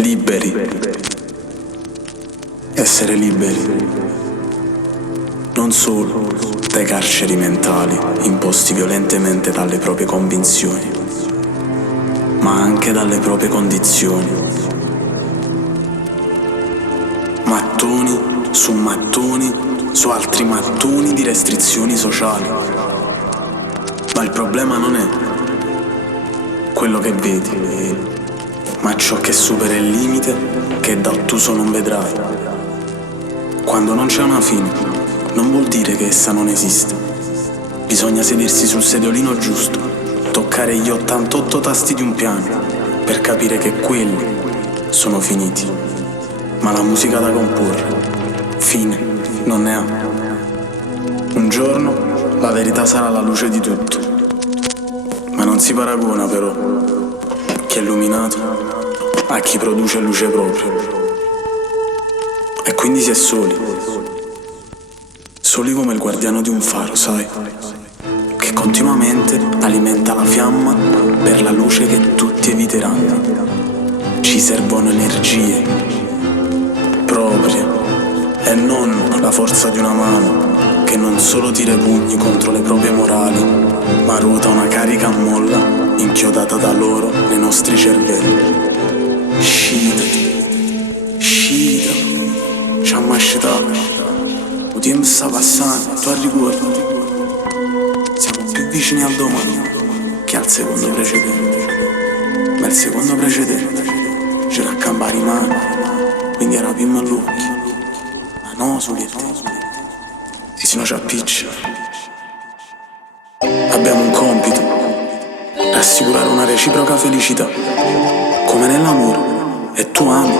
Liberi. Essere liberi. Non solo dai carceri mentali imposti violentemente dalle proprie convinzioni, ma anche dalle proprie condizioni. Mattoni su altri mattoni di restrizioni sociali. Ma il problema non è quello che vedi, ma ciò che supera il limite che da ottuso non vedrai. Quando non c'è una fine, non vuol dire che essa non esiste. Bisogna sedersi sul sedolino giusto, toccare gli 88 tasti di un piano per capire che quelli sono finiti. Ma la musica da comporre fine non ne ha. Un giorno la verità sarà la luce di tutto, ma non si paragona però chi è illuminato a chi produce luce propria. E quindi si è soli come il guardiano di un faro, sai, che continuamente alimenta la fiamma per la luce che tutti eviteranno. Ci servono energie proprie e non la forza di una mano che non solo tira i pugni contro le proprie morali, ma ruota una carica a molla inchiodata da loro nei nostri cervelli. Scida, ci ha mascetato. Il tempo sta passando, tu ricordi? Siamo più vicini al domani che al secondo precedente. Ma il secondo precedente ci raccampava in mano, quindi era prima all'occhio. Ma no, solo il tempo. E se no ci appiccia. Abbiamo un compito: rassicurare una reciproca felicità, come nell'amore. E tu ami,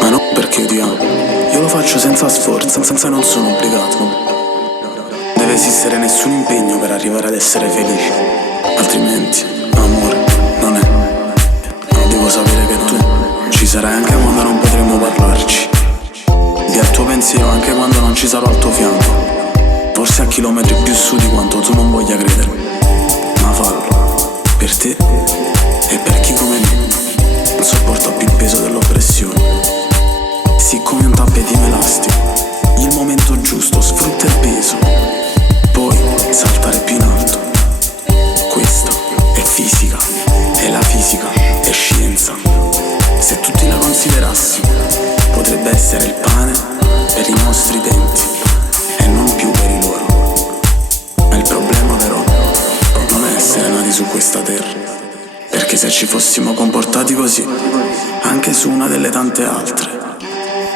ma non perché io ti amo. Io lo faccio senza sforzo, senza non sono obbligato. Non deve esistere nessun impegno per arrivare ad essere felice, altrimenti amore non è. Devo sapere che tu ci sarai anche quando non potremo parlarci, e al tuo pensiero anche quando non ci sarò al tuo fianco, forse a chilometri più su di quanto tu non voglia credermi. Ma fallo, per te e per chi come me non sopporta più il peso dell'oppressione. Sì, come un tappetino elastico, il momento giusto, sfrutta il peso, poi saltare più in alto. Questa è fisica, e la fisica è scienza. Se tutti la considerassimo, potrebbe essere il pane per i nostri denti e non più per i loro. Ma il problema però non è essere nati su questa terra, perché se ci fossimo comportati così anche su una delle tante altre,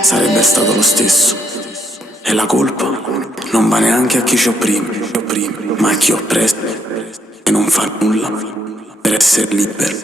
sarebbe stato lo stesso. E la colpa non va neanche a chi ci opprime, ma a chi oppressa e non fa nulla per essere libero.